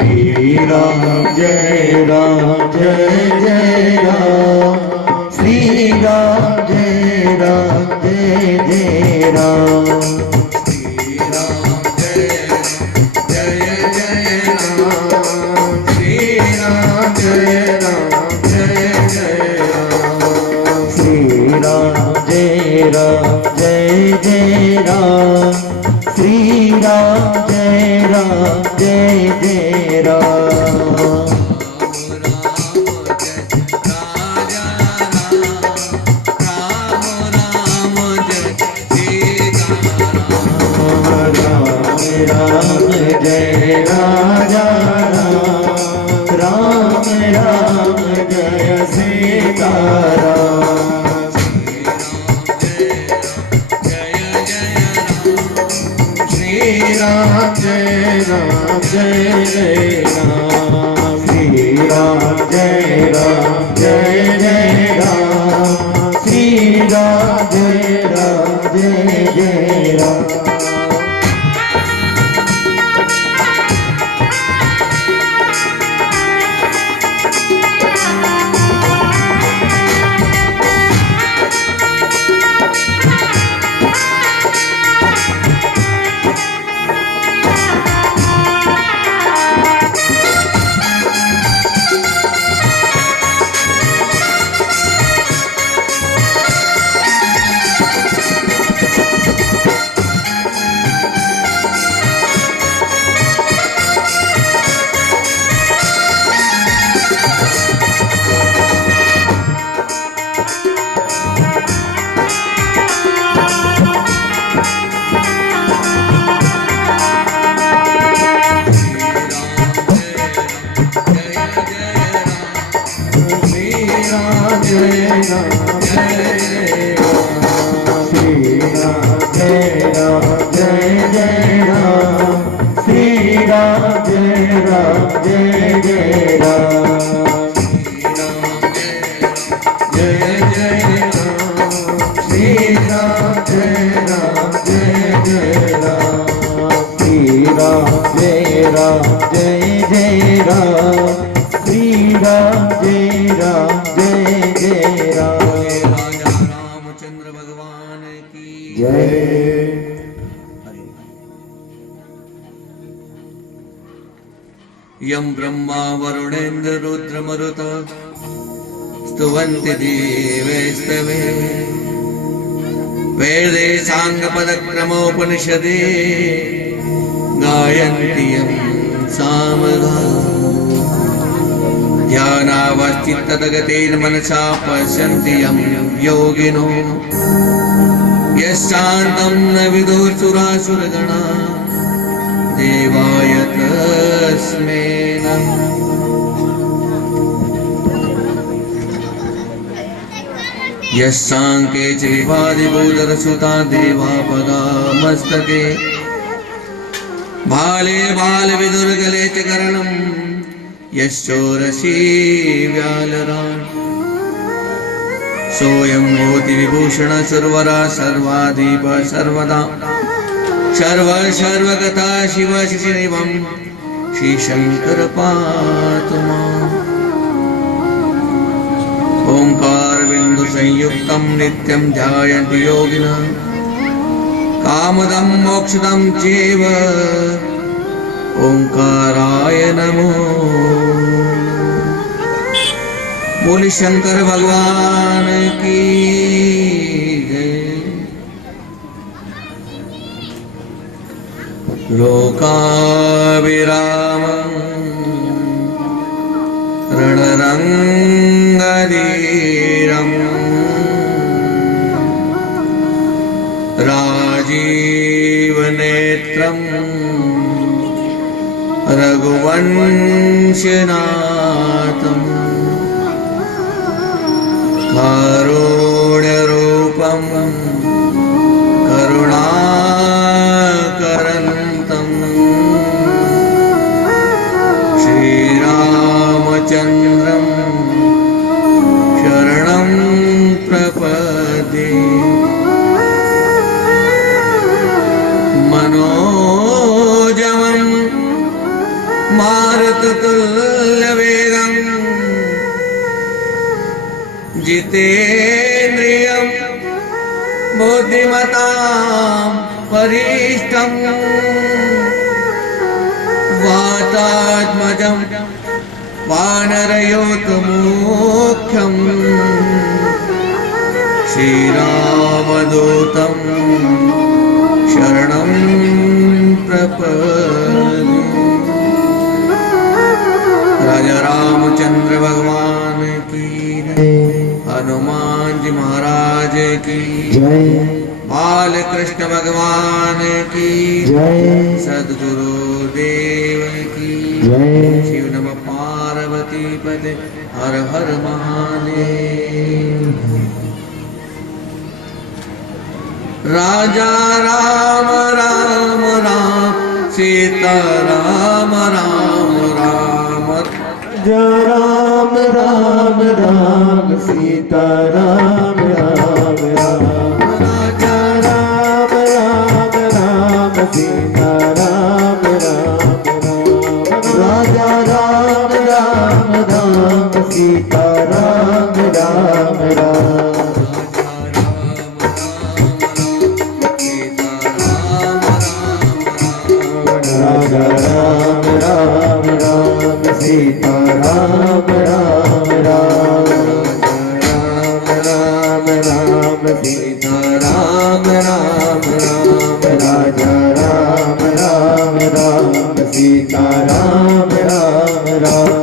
श्री राम जय राम श्री राम जय राम श्री राम जय राम श्री राम जय राम श्री राम जय राम श्री राम जय राम राम जय राजा राम राम जय सीता राम श्री राम जय राम श्री राम जय राम श्री राम जय राम यं ब्रह्मा वरुणेन्द्र रुद्रमरुत स्तुवन्ति देवैस्तवे वेदे साङ्गपदक्रमोपनिषदे गायन्ति यं सामगा ध्यानावस्थितगतेन मनसा पश्यन्ति यं योगिनो यशान्तं न विदुर्सुरासुरगणा देवाय तस्मै नमः। यस्साङ्के च विवादिभूतरसुता देवापदा मस्तके भाले बालविदुर्गले च करणं यश्चोरसी व्यालरान् सोऽयं भूति विभूषण सर्वरा सर्वाधिप सर्वदा सर्वगता शिव शिशिरिवं श्रीशंकर पातु माम्। ओंकार बिंदु संयुक्तं नित्यं ध्यायन्ति योगिनः कामदं मोक्षदं चैव ओंकाराय नमो। बोले शंकर भगवान की लोकाभिरामं रणरङ्गधीरं राजीवनेत्रं रघुवंशनाथं कारुण्यरूपं करुणाकरन्तं श्रीरामचन्द्रं शरणं प्रपद्ये। मनोजवं मारुततुल्यवेगं जितेन्द्रियं बुद्धिमतां वरिष्ठं वातात्मजं वानरयोतमुख्यं श्रीरामदूतं शरणं प्रपद्ये। राजा रामचंद्र भगवान की हनुमान जी महाराज की जय, बाल कृष्ण भगवान की जय, सद्गुरु देव की जय। शिव नम पार्वती पते हर हर महादेव। राजा राम राम राम सीता राम राम राम जय राम राम राम सीता राम राम राम। राजा राम राम राम सीता राम राम राम। राजा राम राम राम सीता राम राम राम। राजा राम राम राम सीता राम राम राम। राम राम सीता राम राम राम। राजा राम राम राम सीता राम राम राम।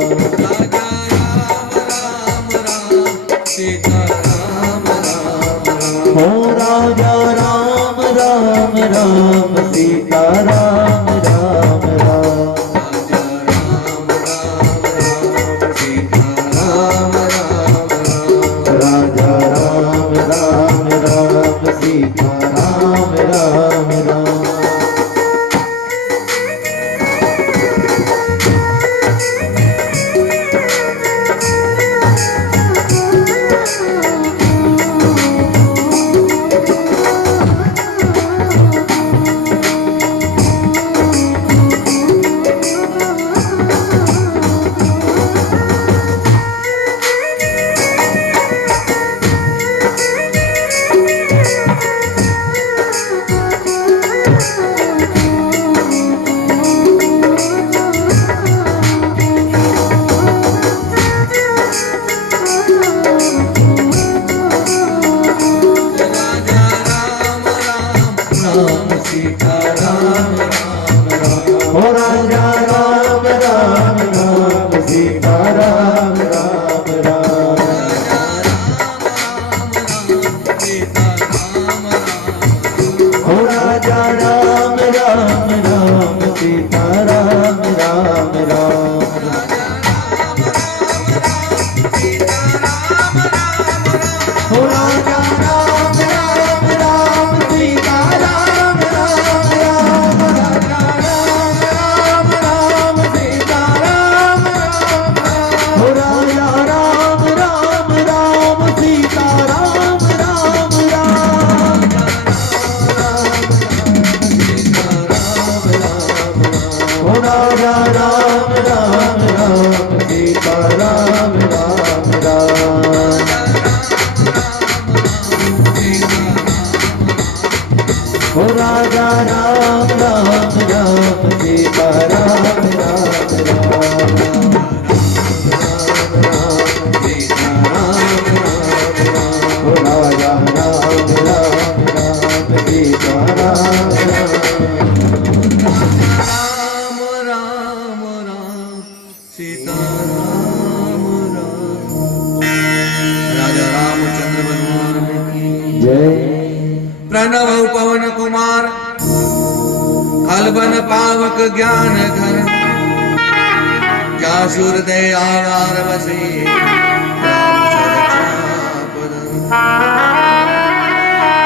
हो राजा राम राम राम सीता राम राम राम। राजा राम राम राम सीता राम राम राम। सीता राम राम राम। हो राजा राम राम राम सीता राम राम राम। हो राजा राम राम राम सीता राम राम राम। हो राजा राम राम राम सीता राम राम राम। राजा राम राम राम सीता राम राम राम। हो राजा राम राम राम सीता राम राम राम। हो राजा राम राम राम सीता राम राम राम। हो राजा राम राम राम सीता राम राम राम। हो राजा राम राम राम सीता राम राम। राम राम राम सीता राम राम। राजा रामचंद्र भगवान की जय। प्रणव पवन कुमार अलबन पावक ज्ञान घन जासुर दयागार बसे राम सरचापद।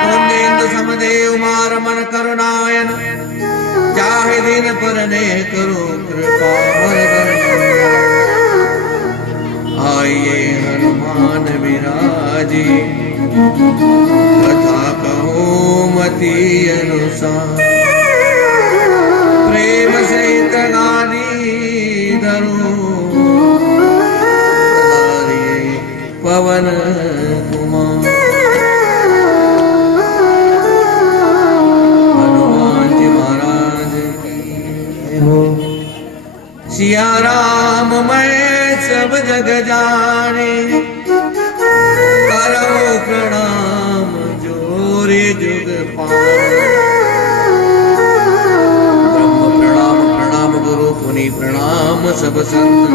कुंदेन्दु समदेव मार मन करुणायन जाहे दिन पर ने करो कृपा आइए हनुमान विराजी कथा कहो मति अनुसार प्रेम सहित गानी पवन कुमार। हनुमान जी महाराज की हो सिया राम मैं सब जग जाने, करो प्रणाम जोरे जुग पाने। ब्रह्म प्रणाम प्रणाम गुरु मुनि प्रणाम सब संत,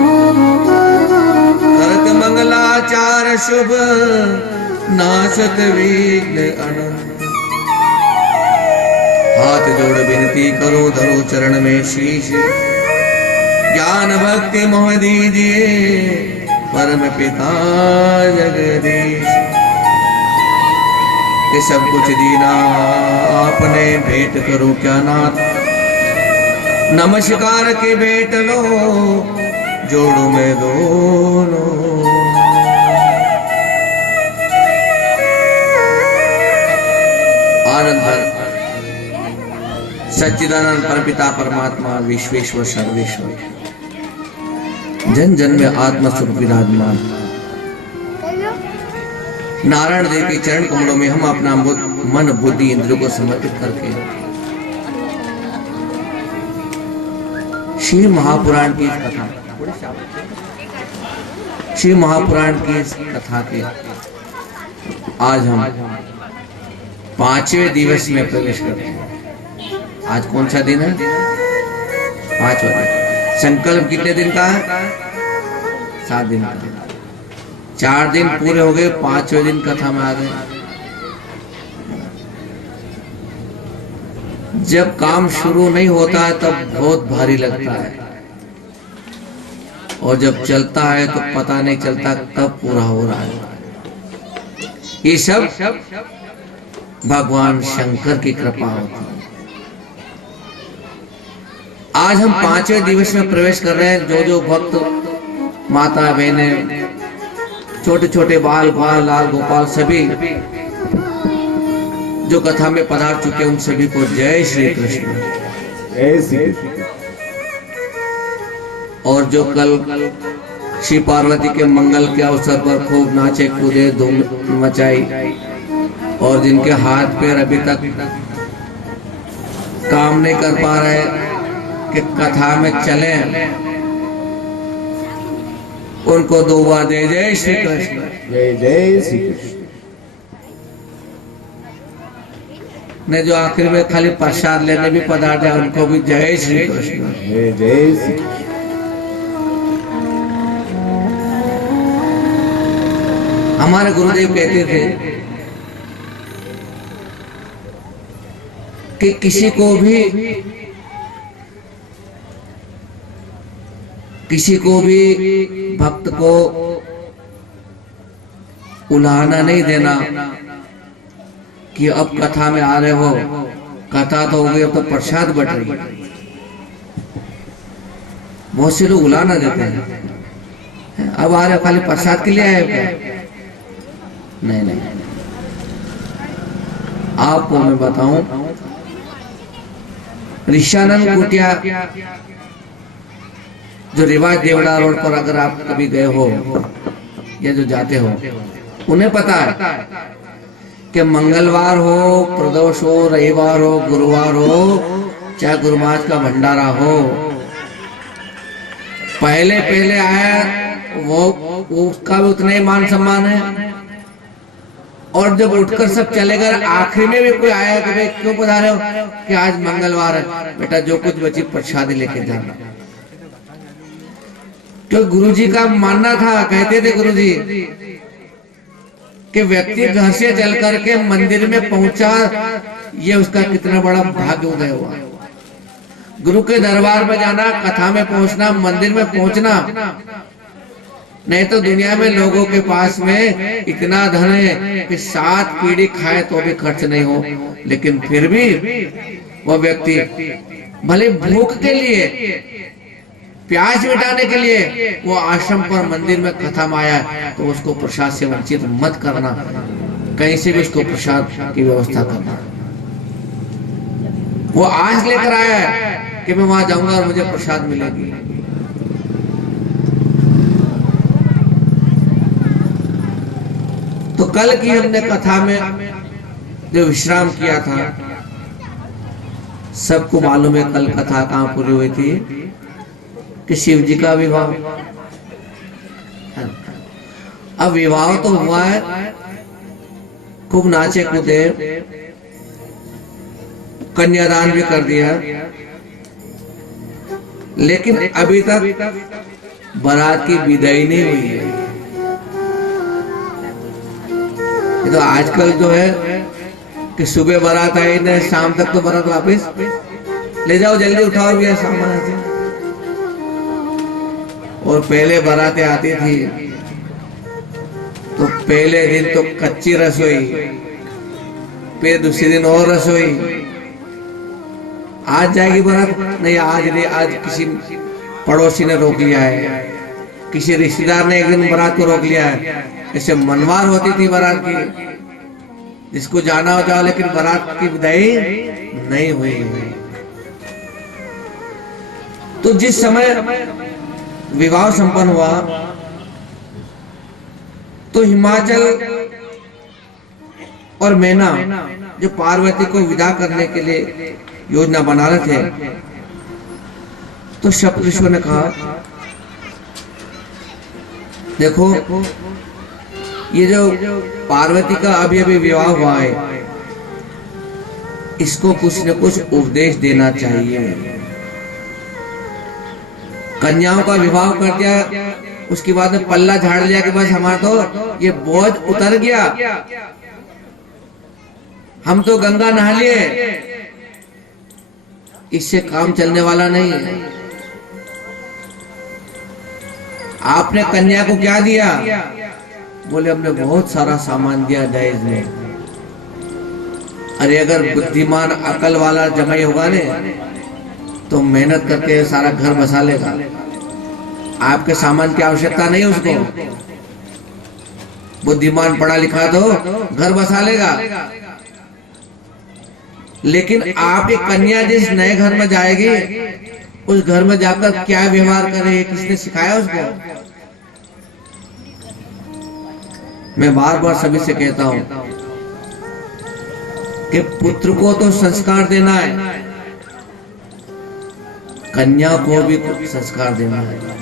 करत मंगलाचार शुभ नासत विघ्न अनंत। हाथ जोड़ विनती करो धरो चरण में शीश, ज्ञान भक्ति मोह दीजिए परम पिता जगदीश। ये सब कुछ दीना आपने भेंट करो क्या नाथ, नमस्कार के भेंट लो जोड़ो में दोनों। आनंद भर सच्चिदानंद परमपिता परमात्मा विश्वेश्वर सर्वेश्वर जन जन में आत्मा स्वरूप विराजमान नारायण देव के चरण कमलों में हम अपना मन बुद्धि इंद्रियों को समर्पित करके श्री महापुराण की कथा, श्री महापुराण की कथा के आज हम 5वें दिवस में प्रवेश करते हैं। आज कौन सा दिन है? 5वां दिन। संकल्प कितने दिन का है? 7 दिन का। 4 दिन पूरे हो गए, 5वें दिन कथा में आ गए। जब काम शुरू नहीं होता है तब बहुत भारी लगता है, और जब चलता है तो पता नहीं चलता कब पूरा हो रहा है। ये सब भगवान शंकर की कृपा होती है। आज हम 5वें दिवस में प्रवेश कर रहे हैं। जो जो भक्त माता बहने छोटे छोटे बाल बाल लाल गोपाल सभी जो कथा में पधार चुके उन सभी को जय श्री कृष्ण। जय श्री कृष्ण। और जो कल श्री पार्वती के मंगल के अवसर पर खूब नाचे कूदे धूम मचाई, और जिनके हाथ पैर अभी तक काम नहीं कर पा रहे कि कथा में चले, उनको 2 बार दे जय श्री कृष्ण। जय जय श्री कृष्ण। ने जो आखिर में खाली प्रसाद लेने भी पधार जाए उनको भी जय श्री कृष्ण। जय जय श्री कृष्ण। हमारे गुरुदेव कहते थे कि किसी को भी भक्त को उलाहना नहीं देना कि अब कथा में आ रहे हो, कथा तो हो गई, अब तो प्रसाद बट रही। बहुत से लोग उलाहना देते हैं, अब आ रहे खाली प्रसाद के लिए आए हो क्या? नहीं नहीं, आपको मैं बताऊं, ऋषानंद कुटिया जो रिवाज देवड़ा रोड पर अगर आप कभी गए हो या जो जाते हो, उन्हें पता है कि मंगलवार हो, प्रदोष हो, रविवार हो, गुरुवार हो, चाहे गुरुमाज का भंडारा हो, पहले पहले आया वो उसका भी उतना ही मान सम्मान है। और जब उठकर सब चले गए, आखिरी में भी कोई आया कि भाई क्यों पधारे हो, कि आज मंगलवार है बेटा, जो कुछ बची प्रसाद लेके जाना। तो गुरुजी का मानना था, कहते थे गुरुजी कि व्यक्ति घर से चल करके मंदिर में पहुंचा, ये उसका कितना बड़ा भाग्य उदय हुआ। गुरु के दरबार में जाना, कथा में पहुंचना, मंदिर में पहुंचना, नहीं तो दुनिया में लोगों के पास में इतना धन है कि 7 पीढ़ी खाए तो भी खर्च नहीं हो, लेकिन फिर भी वो व्यक्ति भले भूख के लिए, प्यास मिटाने के लिए वो आश्रम पर मंदिर में कथा में आया, तो उसको प्रसाद से वंचित मत करना, कहीं से भी उसको प्रसाद की व्यवस्था करना। वो आज लेकर आया है कि मैं वहां जाऊंगा और मुझे प्रसाद मिलेगी। कल की हमने कथा में जो विश्राम किया था, सबको मालूम है कल कथा कहाँ पूरी हुई थी कि शिव जी का विवाह। अब विवाह तो हुआ है, खूब नाचे कूदे, कन्यादान भी कर दिया, लेकिन अभी तक बारात की विदाई नहीं हुई है। ये तो आजकल जो है कि सुबह बारात आई ना, शाम तक तो बारात वापस ले जाओ, जल्दी उठाओ भी सामान से। और पहले बारातें आती थी तो पहले दिन तो कच्ची रसोई, फिर दूसरे दिन और रसोई। आज जाएगी बारात, नहीं आज नहीं, आज किसी पड़ोसी ने रोक लिया है, किसी रिश्तेदार ने एक दिन बारात को रोक लिया है। ऐसे मनवार होती थी बारात की, जिसको जाना हो जाओ, लेकिन बारात की विदाई नहीं हुई। तो जिस समय विवाह संपन्न हुआ तो हिमाचल और मैना जो पार्वती को विदा करने के लिए योजना बना रहे थे, तो सप्तऋषियों ने कहा देखो ये जो पार्वती का अभी अभी विवाह हुआ है, इसको कुछ न कुछ उपदेश देना चाहिए। कन्याओं का विवाह कर दिया, उसके बाद में पल्ला झाड़ लिया कि बस हमारा तो ये बोझ उतर गया, हम तो गंगा नहा लिए, इससे काम चलने वाला नहीं है। आपने कन्या को क्या दिया? बोले हमने बहुत सारा सामान दिया दहेज में। अरे अगर बुद्धिमान अकल वाला जमाई होगा ने तो मेहनत करके सारा घर बसा लेगा, आपके सामान की आवश्यकता नहीं उसको। बुद्धिमान पढ़ा लिखा तो घर बसा लेगा, लेकिन आपकी कन्या जिस नए घर में जाएगी, उस घर में जाकर क्या व्यवहार करे, किसने सिखाया उसको? मैं बार बार सभी से कहता हूं कि पुत्र को तो संस्कार देना है, कन्या को भी संस्कार देना है।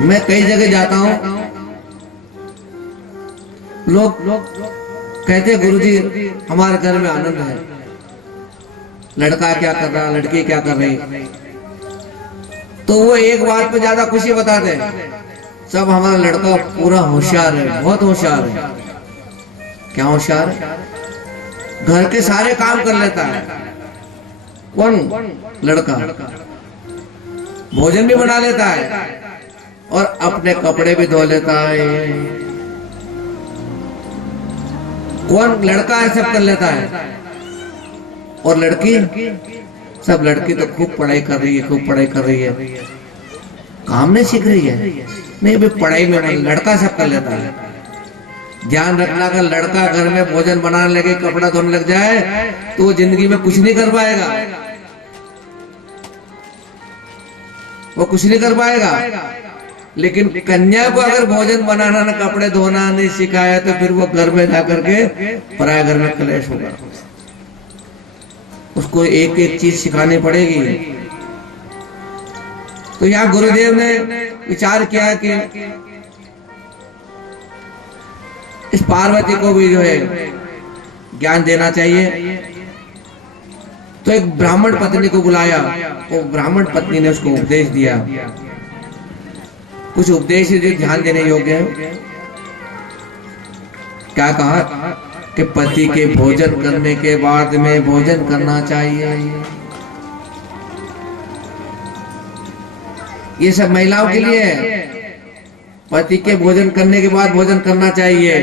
मैं कई जगह जाता हूं, लोग कहते गुरुजी हमारे घर में आनंद है, लड़का क्या कर रहा, लड़की क्या कर रही, तो वो एक बात पे ज्यादा खुशी बताते हैं, सब हमारा लड़का पूरा होशियार है, बहुत होशियार है। क्या होशियार है? घर के सारे काम कर लेता है। कौन? लड़का। भोजन भी बना लेता है और अपने कपड़े भी धो लेता है। कौन? लड़का है, सब कर लेता है। और लड़की? सब लड़की तो खूब पढ़ाई कर रही है, खूब पढ़ाई कर रही है, काम नहीं सीख रही है। नहीं भाई, पढ़ाई में नहीं, लड़का सब कर लेता है। ध्यान रखना, अगर लड़का घर में भोजन बनाने लगे, कपड़ा धोने लग जाए, तो वो जिंदगी में कुछ नहीं कर पाएगा, वो कुछ नहीं कर पाएगा। लेकिन कन्या को अगर भोजन बनाना ना कपड़े धोना नहीं सिखाया, तो फिर वो घर में जाकर के पराया घर में कलेश होगा। उसको एक एक चीज सिखानी पड़ेगी। तो यहाँ गुरुदेव ने विचार किया कि इस पार्वती को भी जो है ज्ञान देना चाहिए। तो एक ब्राह्मण पत्नी को बुलाया, तो ब्राह्मण पत्नी ने उसको उपदेश दिया। कुछ उपदेश जो ध्यान देने योग्य है। क्या कहा कि पति के भोजन करने के बाद में भोजन करना चाहिए। ये सब महिलाओं के लिए है। पति के भोजन करने के बाद भोजन करना चाहिए,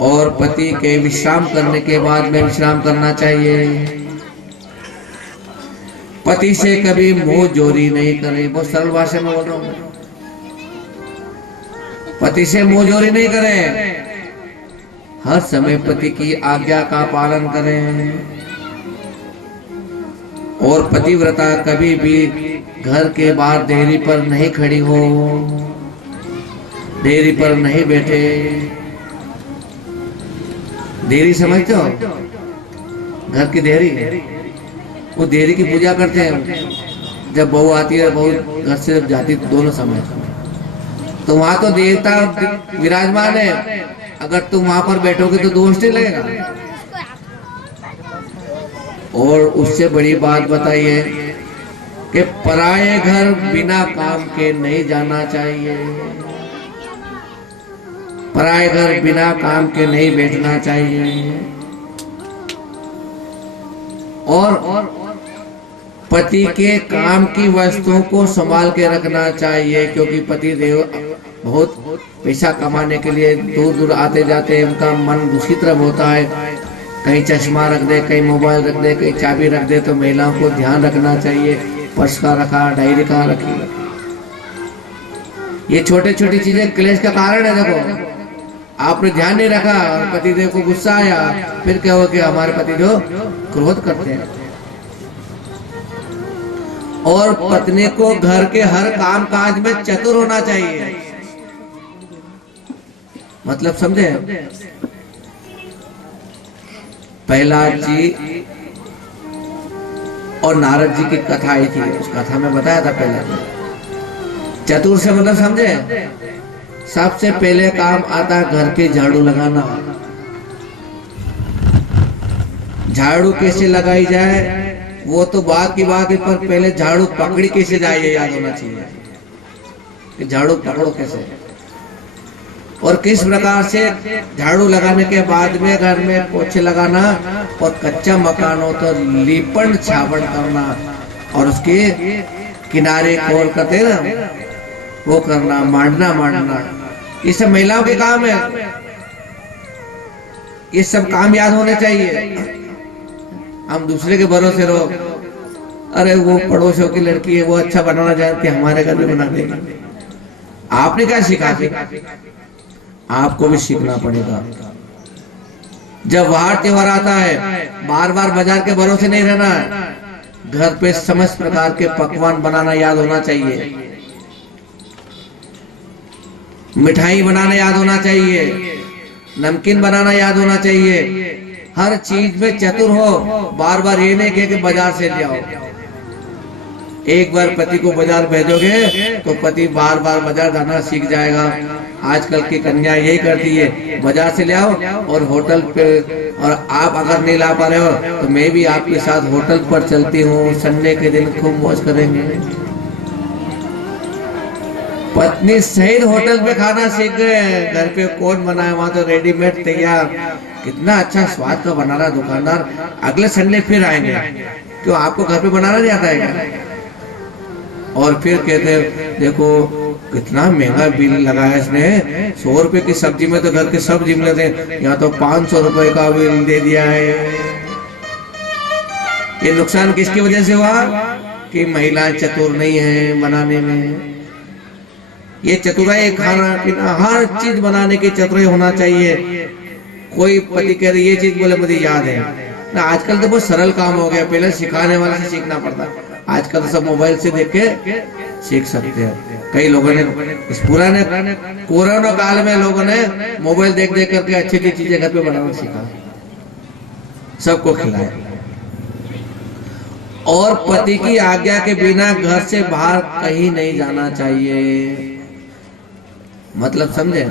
और पति के विश्राम करने के बाद में विश्राम करना चाहिए। पति से कभी मुंह जोरी नहीं करे। बहुत सरल भाषा में बोल रहा हूं। पति से मुंह जोरी नहीं करें, हर समय पति की आज्ञा का पालन करें। और पतिव्रता कभी भी घर के बाहर देहरी पर नहीं खड़ी हो, देहरी पर नहीं बैठे। देहरी समझते हो? घर की देहरी, वो देहरी की पूजा करते हैं। जब बहू आती है, बहू घर से जब जाती है, दोनों समय तो वहां तो देवता विराजमान है। अगर तुम वहां पर बैठोगे तो दोष नहीं लगेगा। और उससे बड़ी बात बताइए कि पराये घर बिना काम के नहीं जाना चाहिए, पराये घर बिना काम के नहीं बैठना चाहिए। और पति के काम की वस्तुओं को संभाल के रखना चाहिए, क्योंकि पति देव बहुत पैसा कमाने के लिए दूर दूर आते जाते हैं। उनका मन दूसरी तरफ होता है, कहीं चश्मा रख दे, कहीं मोबाइल रख दे, कहीं चाबी रख दे। तो महिलाओं को ध्यान रखना चाहिए, पर्स का रखा, डायरी कहाँ रखी। ये छोटे छोटी चीजें क्लेश का कारण है। देखो आपने ध्यान नहीं रखा, पतिदेव को गुस्सा आया, फिर क्या हो कि हमारे पतिदेव क्रोध करते हैं। और पत्नी को घर के हर काम काज में चतुर होना चाहिए। मतलब समझे? प्रहलाद जी और नारद जी की कथा आई थी, उस कथा में बताया था पहले। चतुर से मतलब समझे? सबसे पहले काम आता है घर के झाड़ू लगाना। झाड़ू कैसे लगाई जाए वो तो बात की बात है, पर पहले झाड़ू पकड़ी कैसे जाए ये याद होना चाहिए कि झाड़ू पकड़ो कैसे, और किस प्रकार से झाड़ू लगाने के बाद में घर में पोछे लगाना। और कच्चा मकान हो तो लीपन छावड़ करना, और उसके किनारे खोल करते ना वो करना, मांडना मांडना। ये सब महिलाओं के काम है, ये सब काम याद होने चाहिए। हम दूसरे के भरोसे रहो, अरे वो पड़ोसियों की लड़की है, वो अच्छा बनाना जानती है, हमारे घर में बना देगी। आपने क्या सीखा थी? आपको भी सीखना पड़ेगा। जब वार त्योहार आता है, बार बार बाजार के भरोसे नहीं रहना, घर पे समस्त प्रकार के पकवान बनाना याद होना चाहिए, मिठाई बनाना याद होना चाहिए, नमकीन बनाना याद होना चाहिए। हर चीज में चतुर हो। बार बार ये नहीं कहे कि बाजार से ले आओ। एक बार पति को बाजार भेजोगे तो पति बार बार बाजार जाना सीख जाएगा। आजकल की कन्या यही करती है, बाजार से ले आओ और होटल पे। और आप अगर नहीं ला पा रहे हो तो मैं भी आपके साथ होटल पर चलती हूँ, संडे के दिन खूब मौज करेंगे। पत्नी सहित होटल पे खाना सीख गए। घर पे कौन बनाए, वहां तो रेडीमेड तैयार, कितना अच्छा स्वाद का बना रहा दुकानदार। अगले संडे फिर आएंगे, क्यों आपको घर पे बनाना नहीं आता है क्या? और फिर कहते देखो कितना महंगा बिल लगाया इसने, 100 रुपए की सब्जी में तो घर के सब जिम लेते हैं, यहाँ तो 500 रुपए का बिल दे दिया है। ये नुकसान किसकी वजह से हुआ? कि महिलाएं चतुर नहीं है बनाने में। ये चतुराई, खाना पीना हर चीज बनाने की चतुराई होना चाहिए। कोई पति कह रही ये चीज बोले मुझे याद है ना। आजकल तो बहुत सरल काम हो गया, पहले सिखाने वाले से सीखना पड़ता। आजकल तो सब मोबाइल से देख के सीख सकते हैं। कई लोगों ने इस पुराने कोरोना काल में लोगों ने मोबाइल देख देख करके अच्छी अच्छी चीजें घर पे बनाना सीखा, सबको खिलाया। और पति की आज्ञा के बिना घर से बाहर कहीं नहीं जाना चाहिए। मतलब समझे?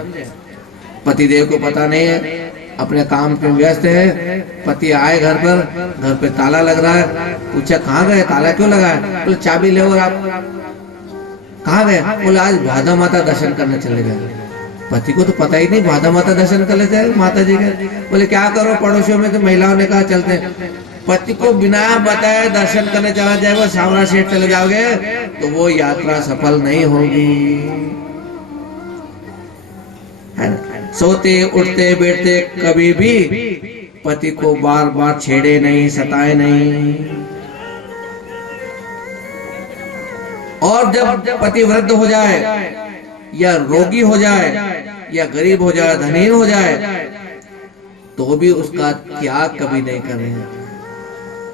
पतिदेव को पता नहीं है, अपने काम पे व्यस्त है। पति आए घर पर, घर पे ताला लग रहा है, पूछा कहाँ गए, ताला क्यों लगा है? बोले चाबी ले। और आप कहाँ गए? बोले आज भादा माता दर्शन करने चले गए। पति को तो पता ही नहीं भादा माता दर्शन कर लेते हैं माता जी के। बोले क्या करो, पड़ोसियों में तो महिलाओं ने कहा चलते हैं। पति को बिना बताए दर्शन करने चला जाए, वो सावरा सेठ चले जाओगे तो वो यात्रा सफल नहीं होगी। सोते उठते बैठते कभी भी पति को बार बार छेड़े नहीं, सताए नहीं। और जब पति वृद्ध हो जाए या रोगी हो जाए या गरीब हो जाए, धनीन हो जाए, तो भी उसका त्याग कभी नहीं करें।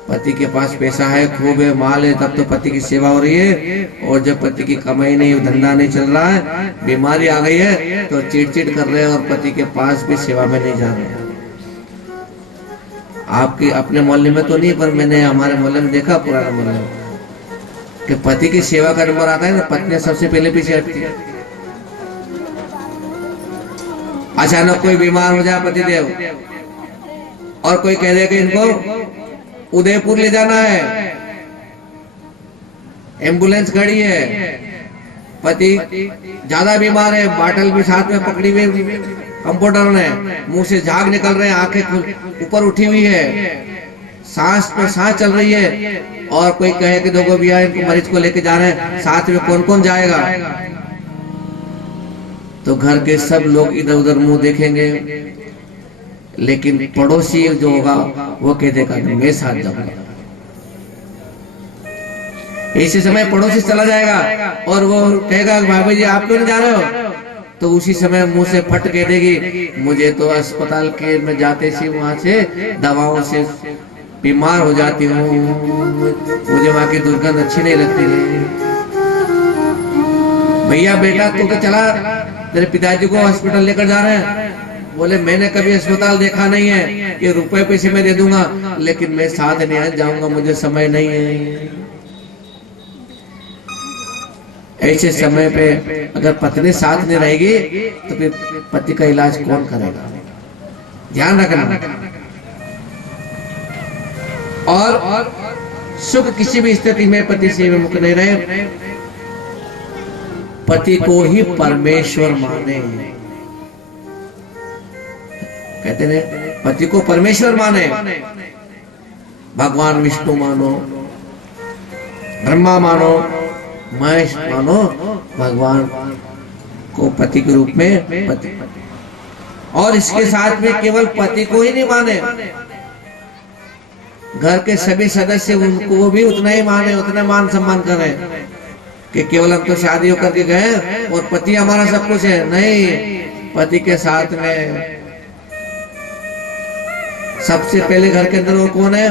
पति के पास पैसा है, खूब है, माल है, तब तो पति की सेवा हो रही है। और जब पति की कमाई नहीं, धंधा नहीं चल रहा है, बीमारी आ गई है, तो चिड़चिड़ कर रहे हैं और पति के पास भी सेवा में नहीं जा रहे हैं। आपके अपने मोहल्ले में तो नहीं, पर मैंने हमारे मोहल्ले में देखा, पुराने मोहल्ले में, कि पति की सेवा का नंबर आता है ना, पत्नी सबसे पहले पीछे हटती है। अचानक कोई बीमार हो जाए पतिदेव, और कोई कह दे कि इनको उदयपुर ले जाना है, एम्बुलेंस खड़ी है, पति ज्यादा बीमार है, बाटल भी साथ में पकड़ी हुई, कंपाउंडर ने मुंह से झाग निकल रहे हैं, आंखें ऊपर उठी हुई है, सांस पे सांस चल रही है, और कोई कहे कि देखो भैया इनको मरीज को लेके जा रहे हैं, साथ में कौन कौन जाएगा, तो घर के सब लोग इधर उधर मुंह देखेंगे, लेकिन पड़ोसी जो होगा वो कह देगा मैं साथ जाऊंगा। इसी समय पड़ोसी चला जाएगा और वो कहेगा भाभी जी आप क्यों नहीं जा रहे हो, तो उसी समय मुंह से फट कह देगी मुझे तो अस्पताल के में जाते सी वहां से दवाओं से बीमार हो जाती हूँ, मुझे वहां की दुर्गंध अच्छी नहीं लगती है। भैया बेटा तू तो चला, तेरे पिताजी को हॉस्पिटल लेकर जा रहे हैं। बोले मैंने कभी अस्पताल देखा नहीं है, ये रुपए पैसे मैं दे दूंगा, लेकिन मैं साथ नहीं जाऊंगा, मुझे समय नहीं है। ऐसे समय पे अगर पत्नी साथ नहीं रहेगी तो फिर पति का इलाज कौन करेगा, ध्यान रखना। और सुख किसी भी स्थिति में पति से विमुख नहीं रहे, पति को ही परमेश्वर माने। कहते हैं पति को परमेश्वर माने, भगवान विष्णु मानो, ब्रह्मा मानो, महेश मानो, भगवान को पति के रूप में पति। और इसके साथ में केवल पति को ही नहीं माने, घर के सभी सदस्य उनको भी उतना ही माने, उतना मान सम्मान करें कि केवल हम तो शादी होकर के गए और पति हमारा सब कुछ है, नहीं। पति के साथ में सबसे पहले घर के अंदर वो कौन है,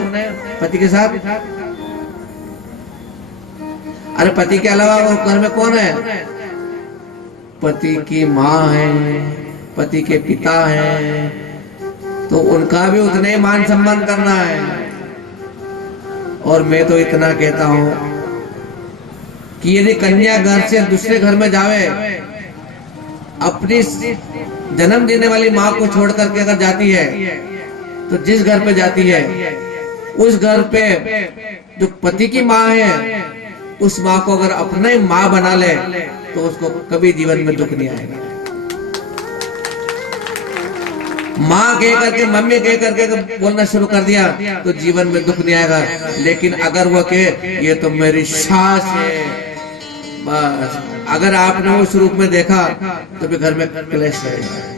पति के साथ? अरे पति के अलावा वो घर में कौन है? पति की माँ है, पति के पिता है, तो उनका भी उतना ही मान सम्मान करना है। और मैं तो इतना कहता हूं कि यदि कन्या घर से दूसरे घर में जावे, अपनी जन्म देने वाली माँ को छोड़ करके अगर जाती है, तो जिस घर पे जाती है उस घर पे जो पति की माँ है, उस माँ को अगर अपना ही माँ बना ले तो उसको कभी जीवन में दुख नहीं आएगा। माँ कह करके, मम्मी कह करके बोलना शुरू कर दिया तो जीवन में दुख नहीं आएगा। लेकिन अगर वो कहे ये तो मेरी सास है, बस अगर आपने उस रूप में देखा तो भी घर में क्लेश रहेगा।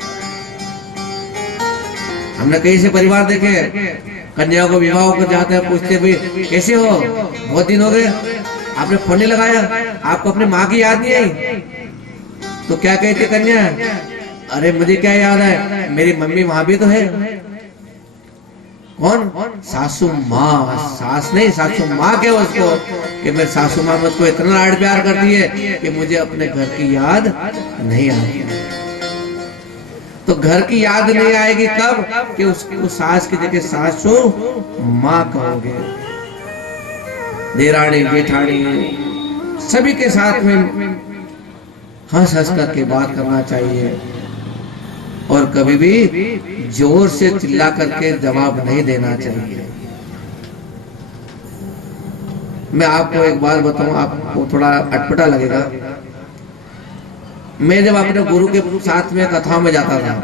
हमने कई से परिवार देखे, कन्याओं को विवाह को जाते हैं, पूछते भी कैसे हो, बहुत दिन हो गए, आपने फोन नहीं लगाया, आपको अपनी माँ की याद नहीं आई? तो क्या कहती कन्या, अरे मुझे क्या याद है, मेरी मम्मी वहां भी तो है। कौन? सासू माँ, सास नहीं, सासू माँ क्या उसको, कि मेरे सासू माँ मुझको इतना लाड प्यार करती है कि मुझे अपने घर की याद नहीं आती। तो घर की याद नहीं आएगी कब? कि उसको सास की जगह सासू माँ कहोगे। देरानी जेठानी सभी के साथ में हंस हंस करके बात करना चाहिए, और कभी भी जोर से चिल्ला करके जवाब नहीं देना चाहिए। मैं आपको एक बात बताऊं, आपको थोड़ा अटपटा लगेगा। मैं जब अपने गुरु के साथ में कथाओं में जाता था,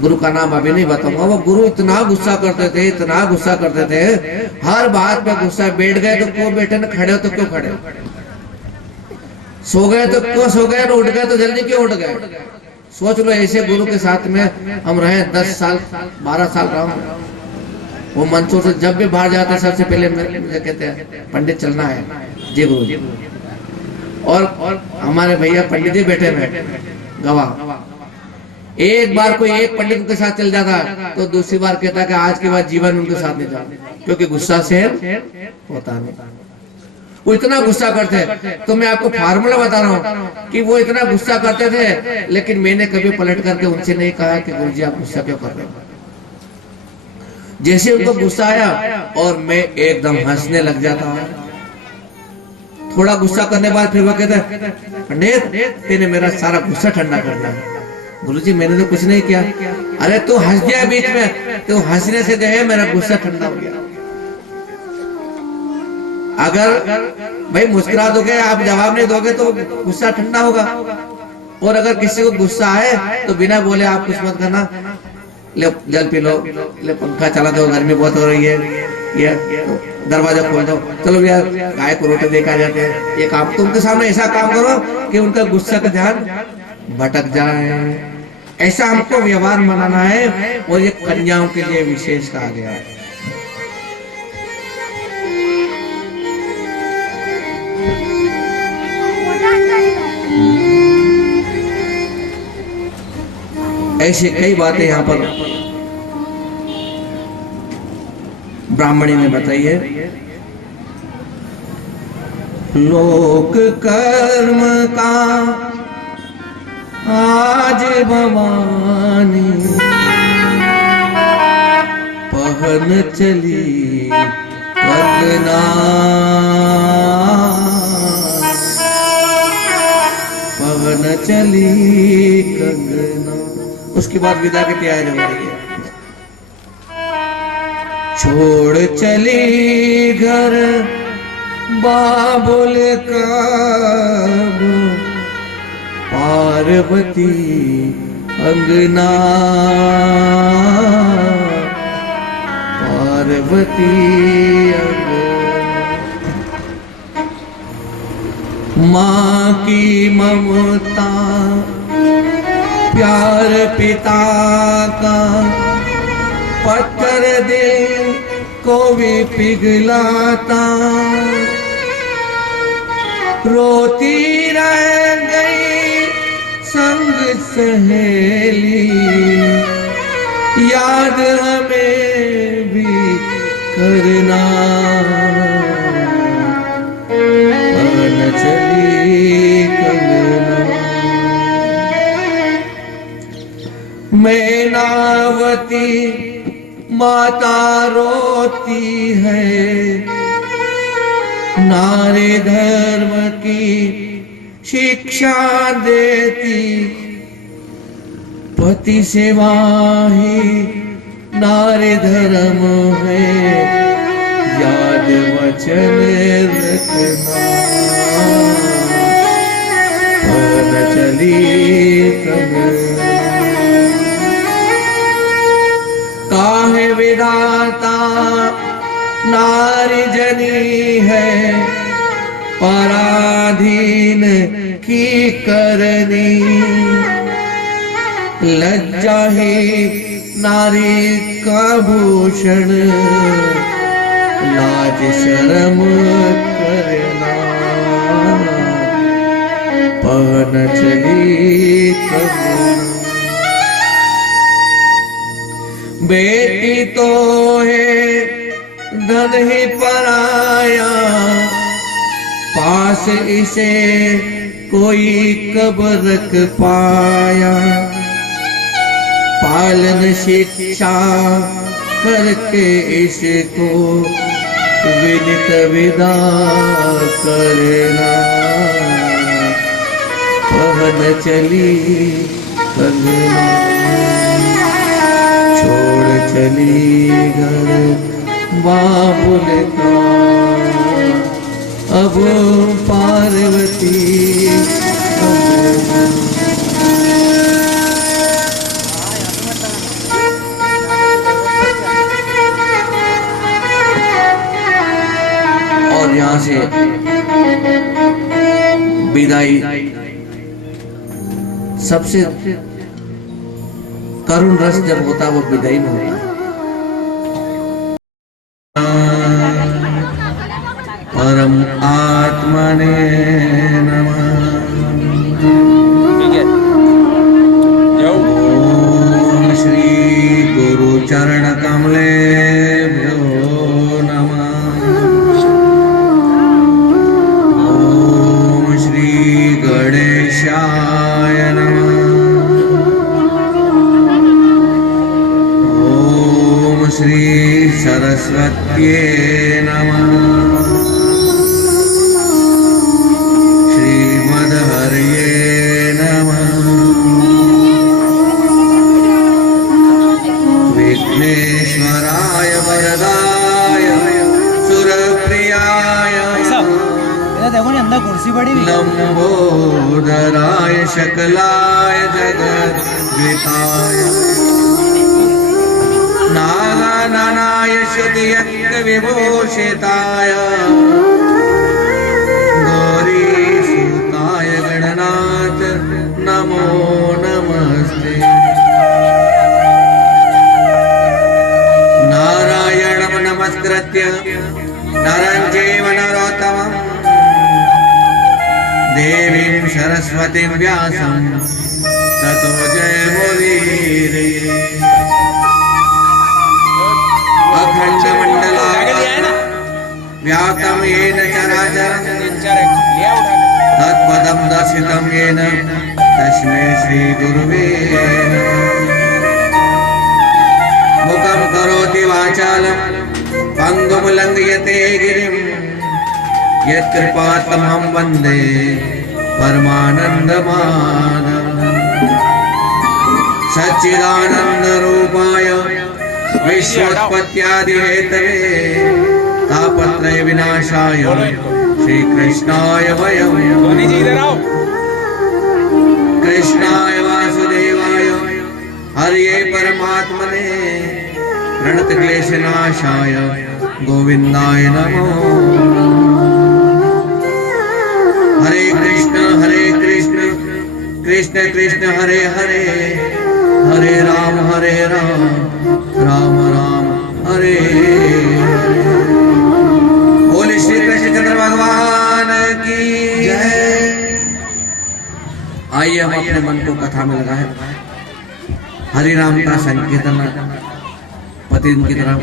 गुरु का नाम अभी नहीं बताऊंगा, वो गुरु इतना गुस्सा करते थे, इतना गुस्सा करते थे, हर बात में गुस्सा। बैठ गए तो क्यों बैठे, न खड़े हो तो क्यों खड़े, सो गए तो क्यों सो गए, उठ गए तो जल्दी क्यों उठ गए। सोच लो, ऐसे गुरु के साथ में हम रहे 10 साल 12 साल रहा। वो मंचों से जब भी बाहर जाते सबसे पहले मुझे कहते हैं पंडित चलना है, जी गुरु जी। और हमारे भैया पंडित जी बैठे हुए गवाह, एक बार कोई एक पंडित उनके साथ चल जाता तो दूसरी बार कहता कि आज के बाद जीवन उनके साथ नहीं जाओ, क्योंकि गुस्सा से होता नहीं। वो इतना गुस्सा करते हैं। तो मैं आपको फार्मूला बता रहा हूँ कि वो इतना गुस्सा करते थे, लेकिन मैंने कभी पलट करके उनसे नहीं कहा कि गुरुजी आप गुस्सा क्यों कर रहे हो। जैसे उनको गुस्सा आया और मैं एकदम हंसने लग जाता हूँ। थोड़ा गुस्सा करने बाद फिर वो कहते हैं पंडित तेने मेरा सारा गुस्सा ठंडा कर दिया। गुरुजी मैंने तो कुछ नहीं किया। अरे तू हंस गया बीच में, तो हंसने से जो है मेरा गुस्सा ठंडा हो गया। अगर भाई मुस्कुरा दोगे, आप जवाब नहीं दोगे तो गुस्सा ठंडा होगा। और अगर किसी को गुस्सा आए तो बिना बोले आप कुछ मत करना, ले जल पी लो, ले पंखा चला दो, गर्मी बहुत हो रही है, ये तो दरवाजा खोल दो, चलो यार गाय को रोटी देखा जाते हैं। ये काम तुम उनके सामने ऐसा काम करो कि उनका गुस्सा का ध्यान भटक जाए। ऐसा हमको व्यवहार बनाना है, और ये कन्याओं के लिए विशेष कहा गया है। ऐसे कई बातें यहाँ पर ब्राह्मणी ने बताई है। लोक कर्म का आज भवानी पहन चली कंगना, पवन चली कंगना। उसके बाद विदा की तैयारी हो रही है। छोड़ चली घर बाबुल का पार्वती अंगना, पार्वती अंगना। माँ की ममता प्यार पिता का, पत्थर दिल को भी पिघलाता। रोती रह गई संग सहेली, याद हमें भी करना। पवन चली कंगना, मैनावती माता रोती है। नारी धर्म की शिक्षा देती, पति सेवा ही नारी धर्म है। याद वचन रखना, पवन चली कंगना। काहे विधाता नारी जनी है, पराधीन की करनी। लज्जा ही नारी का भूषण, लाज शर्म करना। पवन चली कंगना, बेटी तो है धन ही पराया, पास इसे कोई कब रख पाया। पालन शिक्षा करके इसको विनित विदा करना। पवन चली कंगना, छोड़ चली घर बाबुल का, अब पार्वती और यहाँ से विदाई सबसे करुण रस जब होता है वो विदाई में होता है। परम आत्मने नमः। ठीक है, जाओ। देखो नहीं अंदर कुर्सी पड़ी हुई। लंबोदराय शकलाय जगद्विताय नागाननाय श्रुतियज्ञ विभूषिताय गौरीसुताय गणनाथ नमो नमस्ते। नारायणं नमस्कृत्य नरं चैव नरोत्तमम् देवीं सरस्वतीं व्यासं ततो जयमुदीरये। अखण्डमण्डलाकारं व्याप्तं येन चराचरं तत्पदं दर्शितं येन तस्मै श्रीगुरुवे नमः। मुखं करोति वाचालं पंगुं लङ्घयते गिरिं यत्कृपातमहं वन्दे परमानन्दमाधवम्। सच्चिदानन्दरूपाय विश्वोत्पत्त्यादिहेतवे तापत्रय विनाशाय श्रीकृष्णाय वयं कृष्णाय वासुदेवाय हरे परमात्मने प्रणतक्लेशनाशाय गोविन्दाय नमो। हरे कृष्ण कृष्ण कृष्ण हरे हरे हरे राम राम राम हरे हरे। बोले श्री कृष्णचंद्र भगवान की जय। आइए हम अपने मन को कथा में लगाएं। हरि राम का संकीर्तन प्रतिदिन की तरह।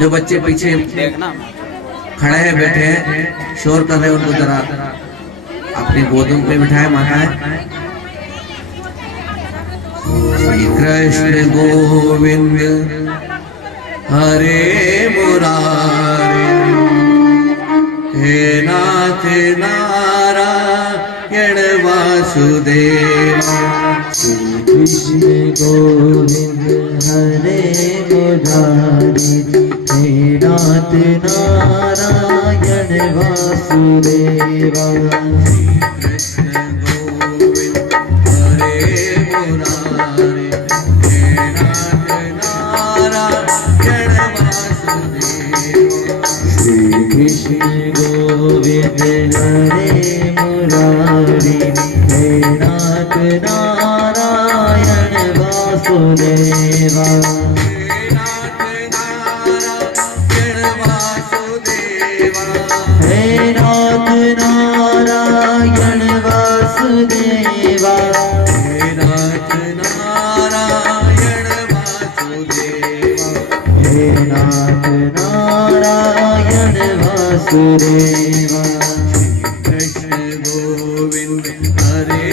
जो बच्चे पीछे खड़े हैं बैठे हैं शोर कर रहे हैं उनको जरा अपनी गोदों पे बिठाए माता है। श्री कृष्ण गोविंद हरे मुरारी हे नाथ नारायण वासुदेव। श्री कृष्ण गोविंद हरे मुरारी हे नाथ नारायण वासुदेवा। कृष्ण गोविंद हरे मुरारी हे नाथ नारायण वासुदेव। श्री कृष्ण गोविंद हरे मुरारी हे नाथ नारायण वासुदेवा। हे नाथ नारायण वासुदेवा। हे नाथ नारायण वासुदेवा। हे नाथ नारायण वासुदेवा। कृष्ण गोविंद हरे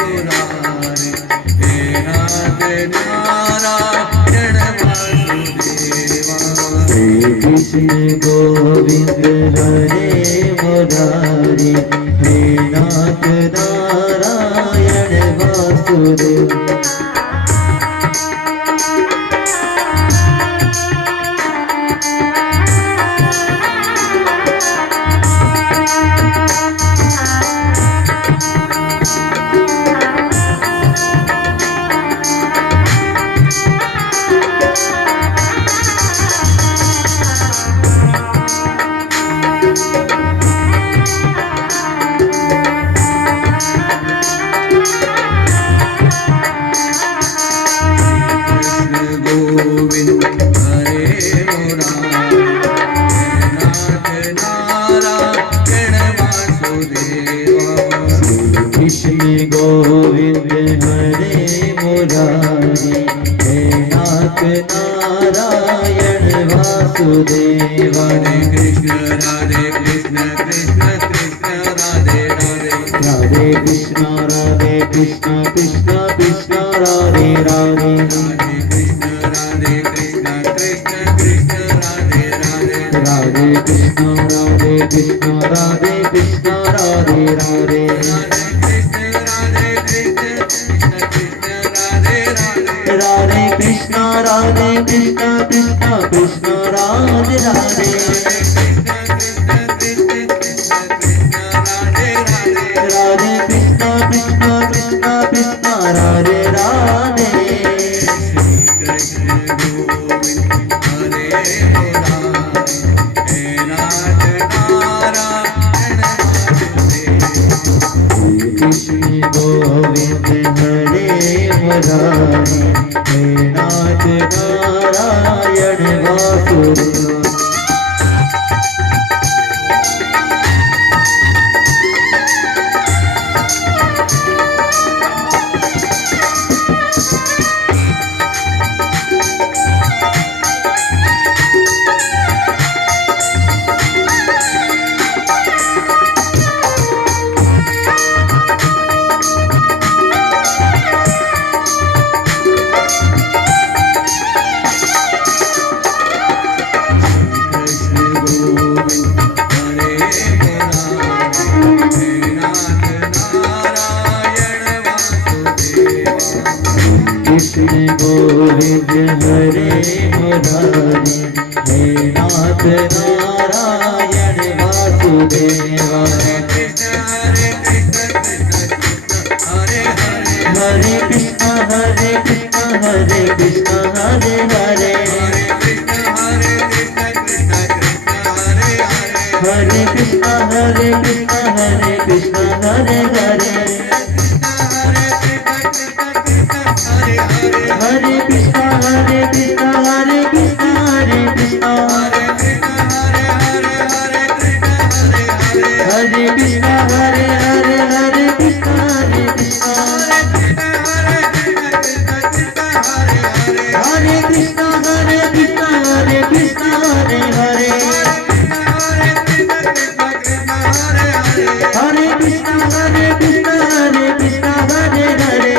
मुरारी हे नाथ नारायण वासुदेवा। श्री कृष्ण गोविंद हरे मुरारी हे नाथ नारायण वासुदेवा। वासुदेव। हरे कृष्ण कृष्ण कृष्ण राधे राधे। राधे कृष्ण कृष्ण कृष्ण राधे राधे। राधे कृष्ण कृष्ण कृष्ण राधे राधे। राधे कृष्ण कृष्ण राधे राधे। राधे कृष्ण राधे कृष्ण कृष्ण कृष्ण राधे राधे। गोविंद हरे मुरारी हे नाथ नारायण वासुदेवा हरे कृष्ण हरे कृष्ण हरे कृष्ण हरे हरे हरे कृष्ण हरे कृष्ण हरे कृष्ण हरे हरे हरे कृष्ण हरे कृष्ण हरे कृष्ण हरे कृष्ण हरे कृष्ण हरे हरे हरे कृष्ण हरे कृष्ण हरे कृष्ण हरे कृष्ण हरे कृष्ण हरे हरे हरे कृष्ण हरे कृष्ण हरे कृष्ण हरे हरे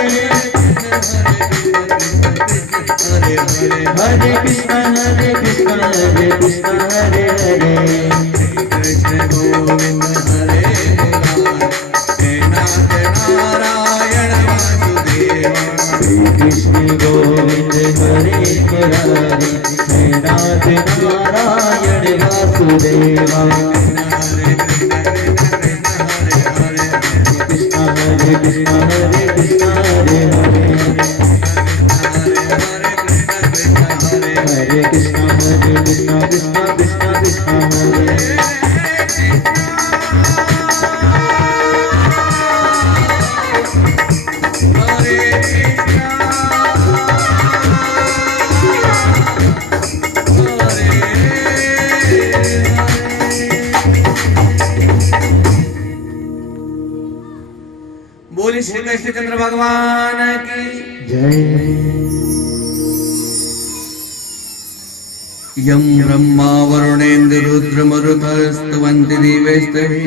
हरे कृष्ण हरे कृष्ण हरे कृष्ण हरे हरे कृष्ण गोविंद हरे मुरारी हे नाथ नारायण वासुदेवा श्री कृष्ण गोविंद हरे मुरारी हे नाथ नारायण वासुदेवा हरे कृष्ण हरे कृष्ण हरे हरे हरे कृष्ण हरे कृष्ण कृष्ण कृष्ण कृष्ण हरे बोली श्री कृष्णचंद्र भगवान की जय यं ब्रह्मा वरुणेन्द्र रुद्रमरुतस्तवन्ति दिवैस्तवे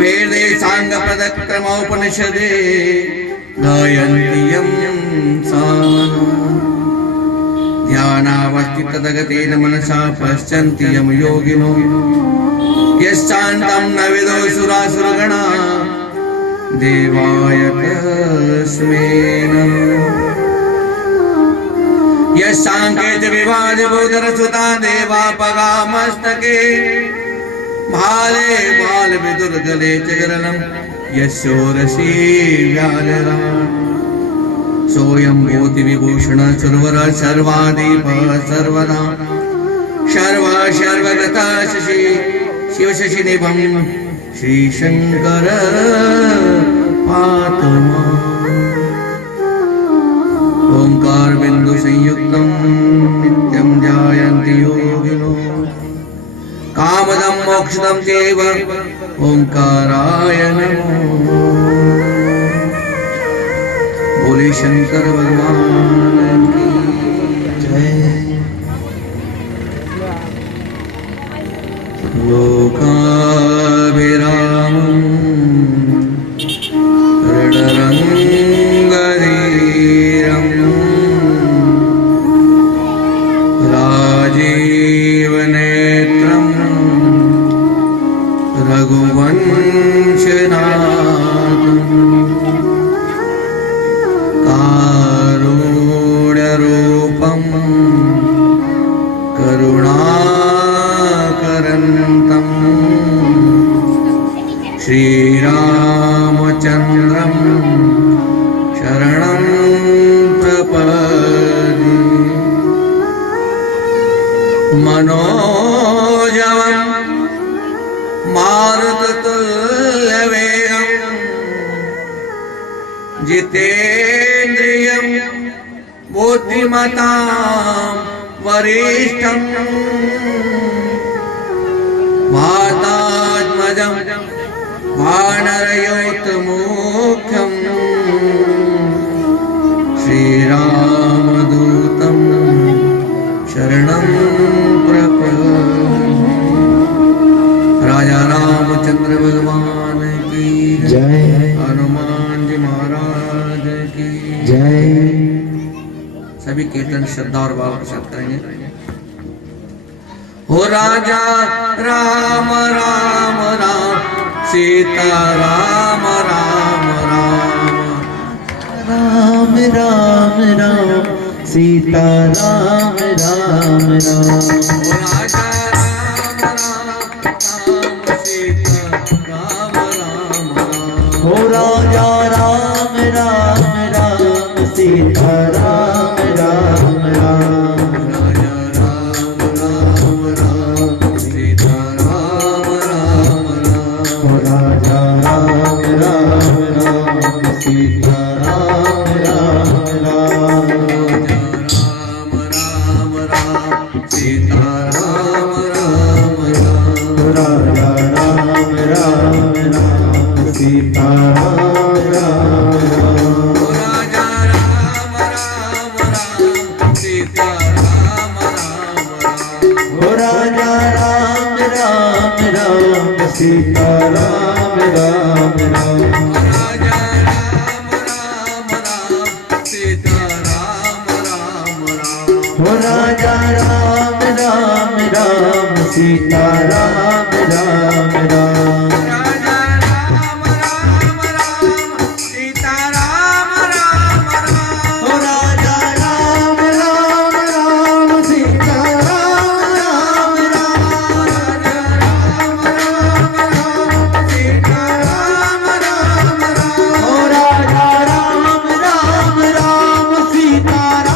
वेदे साङ्गप्रदक्रमोपनिषदे गायन्ति यं सामगानं ध्यानावस्थितगतेन मनसा पश्यन्ति यं योगिनो यश्चान्तं न विदो सुरासुरगणा देवाय तस्मै नमः यशांके च विवाद बोधर सुता देवा पगा मस्तके भाले बाल विदुर्गले च गरलम यशोरसी व्यालरान सोयं भूति विभूषण सुरवर सर्वादीप सर्वदा शर्वा शर्वगता शशि शिव शशि निभं श्री शंकर पातमा ओंकार बिंदु संयुक्तं नित्यं ध्यायन्ति योगिनो कामदं मोक्षदं चैव ओंकाराय नमो बोले शंकर भगवान की जय लोकाभिरामं रणरङ्गधीरं राजीवनेत्रं रघुवंशनाथं कारुण्यरूपं करुणाकरन्तं श्रीरामचन्द्रं शरणं प्रपद्ये मनोजवं मारुततुल्यवेगं जितेन्द्रियं बुद्धिमतां वरिष्ठं वातात्मजं वानरयोतमुख्यं श्रीरामदूतं शरणं प्रपद्ये राजा रामचंद्र भगवान की जय हनुमान जी महाराज की जय सभी कीर्तन श्रद्धा और भाव के साथ करेंगे। हो राजा राम राम राम सीता राम राम राम राम राम राम सीता राम राम राम। राजा हो राजा राम राम राम सीता राम राम राम। हो राजा राम राम राम सीता राम राम राम। हो राजा राम राम राम सीता राम राम राम। हो राजा राम राम राम सीता राम राम राम। हो राजा राम राम राम सीता राम राम राम। हो राजा राम राम राम सीता राम राम राम। हो राजा राम राम राम सीता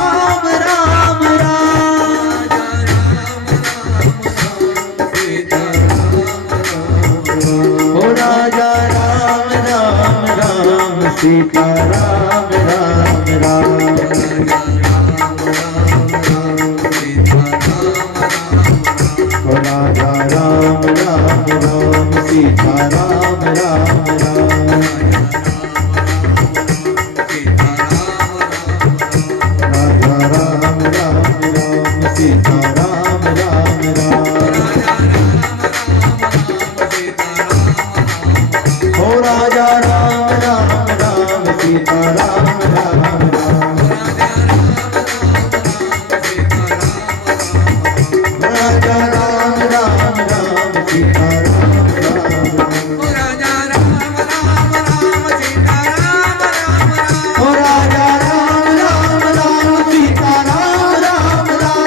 राम राम राम। हो राजा राम राम राम सीता राम राम राम। हो राजा राम राम राम सीता राम राम राम। राजा राम राम राम सीता राम राम राम। हो राजा राम राम राम सीता राम राम राम। राजा राम राम राम सीता राम राम राम। हो राजा राम राम राम सीता राम राम राम।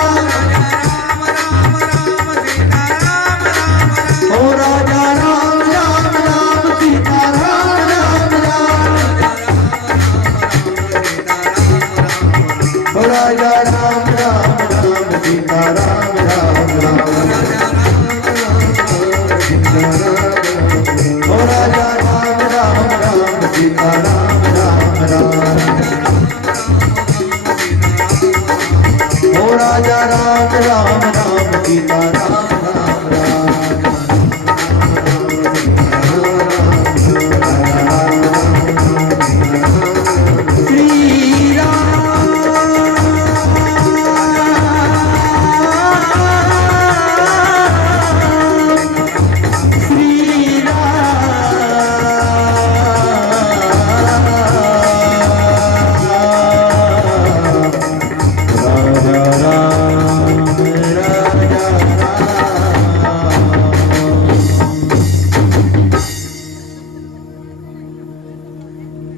हो राजा राम राम राम सीता राम राम राम। हो राजा राम राम राम सीता राम राम राम। हो राजा राम राम राम सीता राम राम राम। हो राजा राम राम राम सीता राम राम राम। श्री राम श्री राम। राजा राम राजा राम।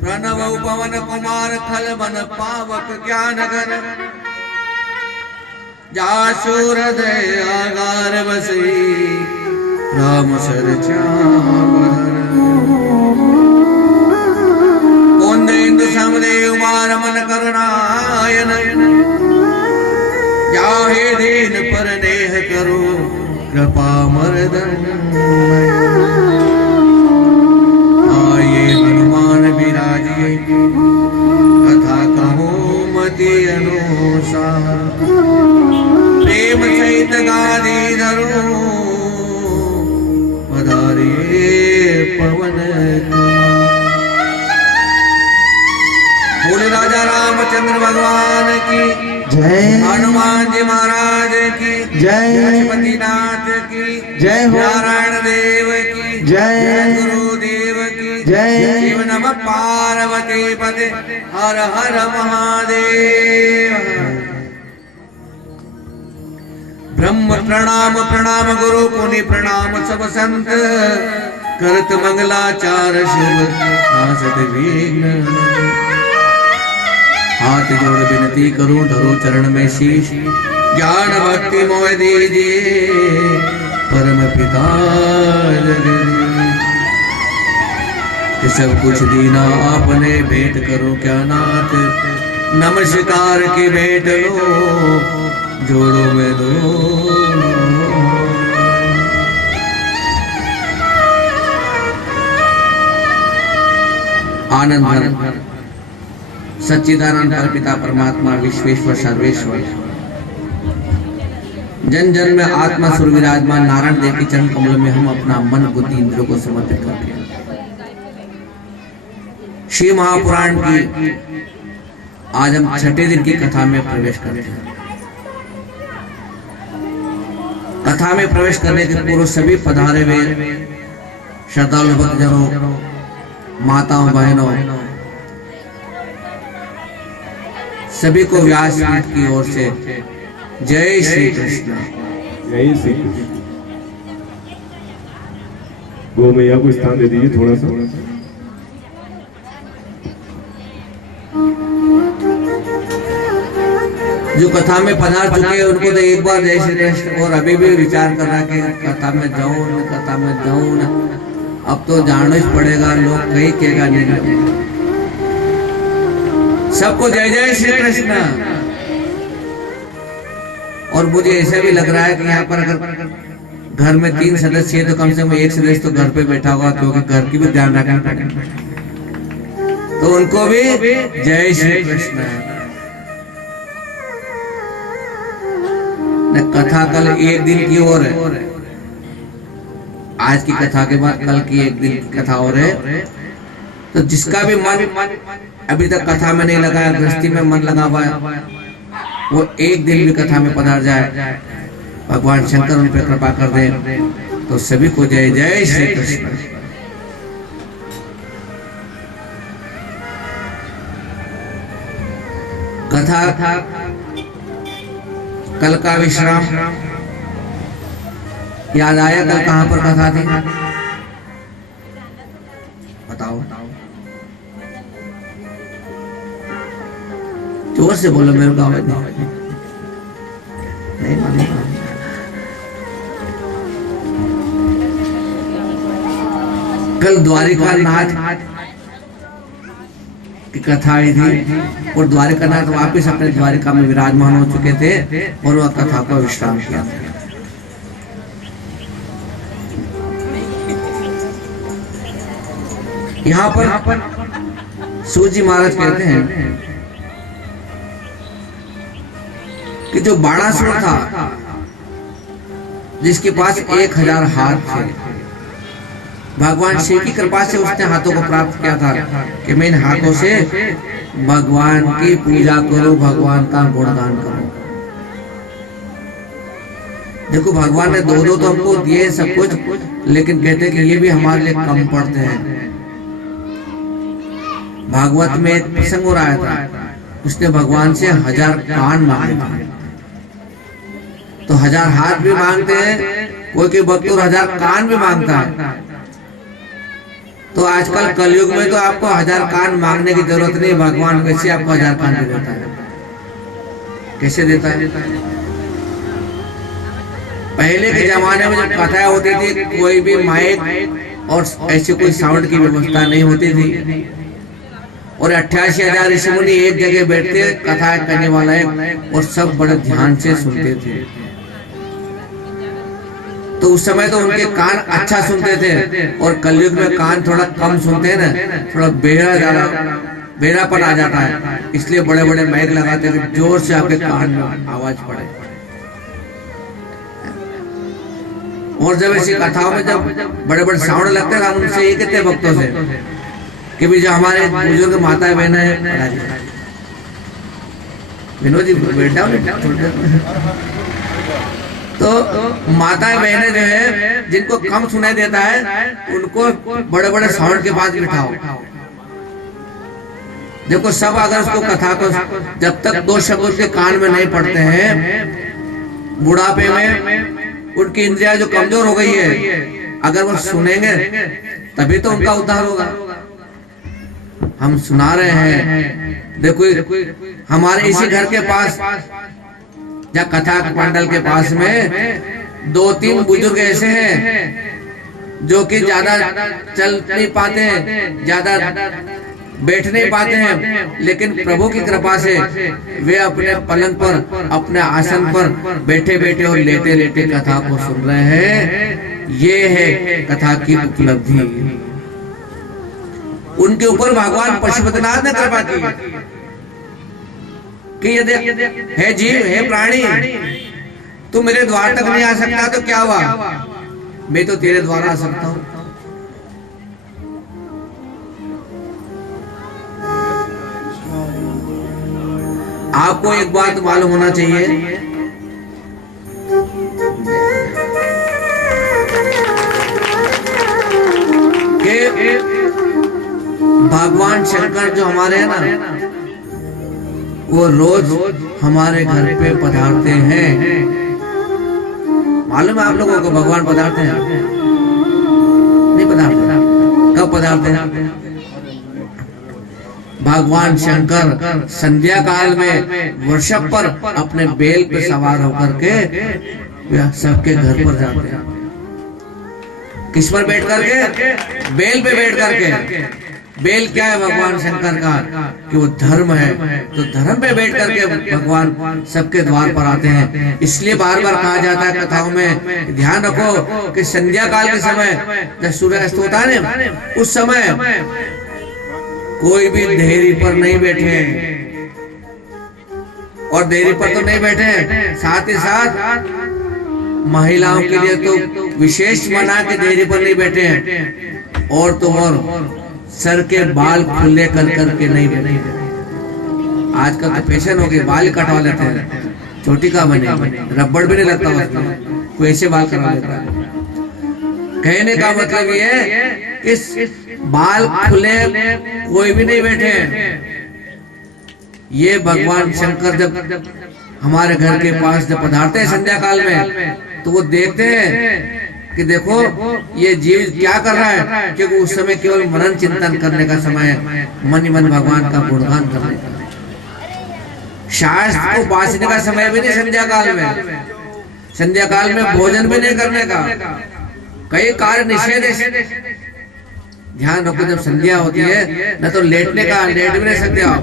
प्रणव पवन कुमार खल मन पावक ज्ञान गण जासुर दयागार बसई राम सर इंदु समदेव मार मन करुणायन जाहे दीन पर नेह करो कृपा मर्दन। आये हनुमान विराजिए कथा कहो मति अनुसार प्रेम सहित गादी धरो पधारिए पवन कुमार। बोले राजा रामचंद्र भगवान की जय। हनुमान जी महाराज की जय। पशुपति नाथ की जय हो। नारायण देव की जय। गुरुदेव की जय। शिव नमः पार्वती पते हर हर महादेव। ब्रह्म प्रणाम प्रणाम गुरु पुनि प्रणाम सब संत करत मंगलाचार शुभ नासत विघ्न। हाथ जोड़ विनती करूं, धरो चरण में शीश, ज्ञान भक्ति मोह दीजिए परम पिता जगदीश। सब कुछ दीना आपने भेंट करो क्या नाथ, नमस्कार की भेंट लो जोड़ो में दो। आनंद घन सच्चिदानंद परपिता परमात्मा विश्वेश्वर सर्वेश्वर, जन जन में आत्मा सुर विराजमान नारायण देव के चरण कमल में हम अपना मन बुद्धि इंद्रियों को समर्पित करके श्री महापुराण की आज हम छठे दिन की कथा में प्रवेश करते हैं। कथा में प्रवेश करने के पूर्व सभी पधारे हुए श्रद्धालु भक्तजनों, माताओं, बहनों, सभी को व्यासपीठ की ओर से जय श्री कृष्ण। जय श्री कृष्ण। गो मैया को स्थान दे दीजिए थोड़ा सा। जो कथा में पधार चुके हैं उनको तो एक बार जय श्री कृष्ण, और अभी भी विचार कर रहा है कि कथा में जाऊं न, कथा में जाऊं न, अब तो जाना ही पड़ेगा, लोग कहीं कहेगा नहीं। सबको जय जय श्री कृष्ण। और मुझे ऐसा भी लग रहा है कि यहाँ पर अगर घर में 3 सदस्य है तो कम से कम एक सदस्य तो घर पे बैठा हुआ, क्योंकि घर की भी ध्यान रखना पड़ेगा, तो उनको भी जय श्री कृष्ण। कथा कल एक दिन की और है, आज की कथा के बाद कल की एक दिन की कथा और है। तो जिसका भी मन अभी तक कथा में नहीं लगा है, गृहस्थी में मन लगा हुआ है, वो एक दिन भी कथा में पधार जाए, भगवान शंकर उन पर कृपा कर दे। तो सभी को जय जय श्री कृष्ण। कथा कल का विश्राम याद आया? कल कहां पर कथा थी बताओ, जोर से बोलो, मेरे को आवाज नहीं मालूम। कल द्वारिका नाथ की कथा आई थी, और द्वारिका नाथ वापिस अपने द्वारिका में विराजमान हो चुके थे, और वह कथा को विश्राम किया था। यहाँ पर सूजी महाराज कहते हैं कि जो बाणासुर था, जिसके पास 1000 हाथ थे, भगवान शिव की कृपा से उसने हाथों को प्राप्त किया था कि मैं इन हाथों से भगवान की पूजा करूं, भगवान का गुणगान करूं। देखो, भगवान ने दो तो हमको दिए सब कुछ, लेकिन कहते कि ये भी हमारे लिए कम पड़ते हैं। भागवत में एक प्रसंग हो रहा था, उसने भगवान से 1000 कान मांगे थे, तो 1000 हाथ भी मांगते हैं, कोई भक्त 1000 कान भी मांगता है। तो आजकल कलयुग में तो आपको 1000 कान मांगने की जरूरत नहीं, भगवान वैसे आपको 1000 कान दे देता है। कैसे देता है? पहले के जमाने में जब कथाएं होती थी, कोई भी माइक और ऐसी कोई साउंड की व्यवस्था नहीं होती थी, और 88,000 ऋषि मुनि एक जगह बैठते, कथा करने वाला है, और सब बड़े ध्यान से सुनते थे। तो उस समय तो उनके कान अच्छा सुनते थे, और कलयुग में कान थोड़ा कम सुनते हैं ना, थोड़ा बेरापन आ जाता है, इसलिए बड़े बड़े माइक लगाते हैं, जोर से आपके कान में आवाज पड़े। और जब ऐसी कथाओं में जब बड़े बड़े साउंड लगते हैं, हम उनसे ये कहते हैं भक्तों से कि भी जो हमारे बुजुर्ग माता बहन है, विनोद जी बैठा तो माताएं बहनें जो है, जिनको कम सुनाई देता है, उनको बड़े बड़े साउंड के पास बिठाओ। देखो, सब अगर उसको कथा को जब तक 2 शब्द उसके कान में नहीं पड़ते हैं, बुढ़ापे में उनकी इंद्रियां जो कमजोर हो गई है, अगर वो सुनेंगे तभी तो उनका उद्धार होगा। हम सुना रहे हैं। देखो हमारे इसी घर के पास या कथा पंडल के पास में 2-3 बुजुर्ग ऐसे हैं जो कि ज्यादा चल नहीं पाते हैं, ज्यादा बैठ नहीं पाते हैं, लेकिन प्रभु की कृपा से वे अपने पलंग पर, अपने आसन पर बैठे बैठे और लेटे लेटे कथा को सुन रहे हैं। ये है कथा की उपलब्धि। उनके ऊपर भगवान पशुपतिनाथ ने कृपा की कि यदि है जीव, है प्राणी, तू मेरे द्वार तक नहीं आ सकता तो क्या हुआ, मैं तो तेरे द्वार आ सकता हूं। आपको एक बात मालूम होना चाहिए कि भगवान शंकर जो हमारे हैं ना, वो रोज हमारे घर पे पधारते हैं। मालूम है आप लोगों को भगवान पधारते हैं? नहीं पधारते? कब पधारते हैं? भगवान शंकर संध्या काल में वृषभ पर अपने बेल पे सवार होकर के सबके घर पर जाते हैं। किस पर बैठ करके? बेल पे बैठ करके। बेल क्या है भगवान शंकर का? कि वो धर्म है। तो धर्म पे बैठ करके भगवान सबके द्वार पर आते हैं। इसलिए बार बार कहा जाता है कथाओं में, ध्यान रखो कि संध्या काल के समय जब सूर्य अस्त होता है ना, उस समय कोई भी देहरी पर नहीं बैठे, और देहरी पर तो नहीं बैठे, साथ ही साथ महिलाओं के लिए तो विशेष मना के देहरी पर नहीं बैठे हैं, और तो और सर के बाल खुले कर करके नहीं बैठे। आजकल तो फैशन हो गई, बाल कटवा लेते हैं, चोटी का बने, रबड़ भी नहीं लगता उसमें, कोई ऐसे बाल करवा लेता है। कहने का मतलब ये है इस बाल खुले कोई भी नहीं बैठे हैं। ये भगवान शंकर जब हमारे घर के पास जब पधारते हैं संध्या काल में, तो वो देखते हैं कि देखो ये जीव क्या कर रहा है, क्योंकि उस समय केवल मनन चिंतन करने का समय है, मन ही मन भगवान का गुणगान करने का। शास्त्र को बांटने का समय भी नहीं संध्या काल में। संध्या काल में भोजन भी नहीं करने का, कई कार्य निषेध है। ध्यान रखो, जब संध्या होती है न तो लेटने का, लेट भी नहीं सकते आप।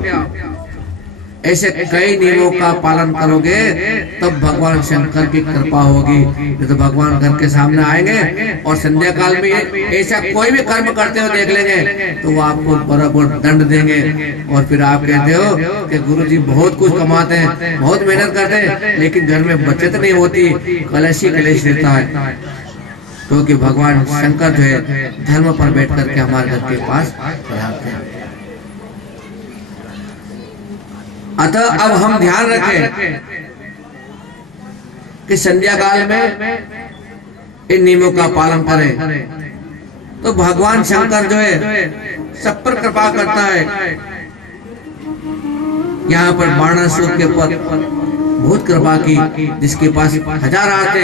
ऐसे कई नियमों का पालन करोगे तब भगवान शंकर की कृपा होगी। नहीं तो भगवान घर के सामने आएंगे और संध्या काल में ऐसा कोई भी कर्म करते हुए देख लेंगे तो वो आपको बराबर दंड देंगे। और फिर आप कहते हो कि गुरुजी बहुत कुछ कमाते हैं, बहुत मेहनत करते हैं, लेकिन घर में बचत नहीं होती, कलेश ही कलेश रहता है। क्योंकि भगवान शंकर जो है धर्म पर बैठ करके हमारे घर के पास पधारते हैं। अतः अब हम ध्यान रखें कि संध्या काल में इन नियमों का पालन करें तो भगवान शंकर जो है सब पर कृपा करता है। यहाँ पर बाणासुर के ऊपर बहुत कृपा की, जिसके पास 1000 आते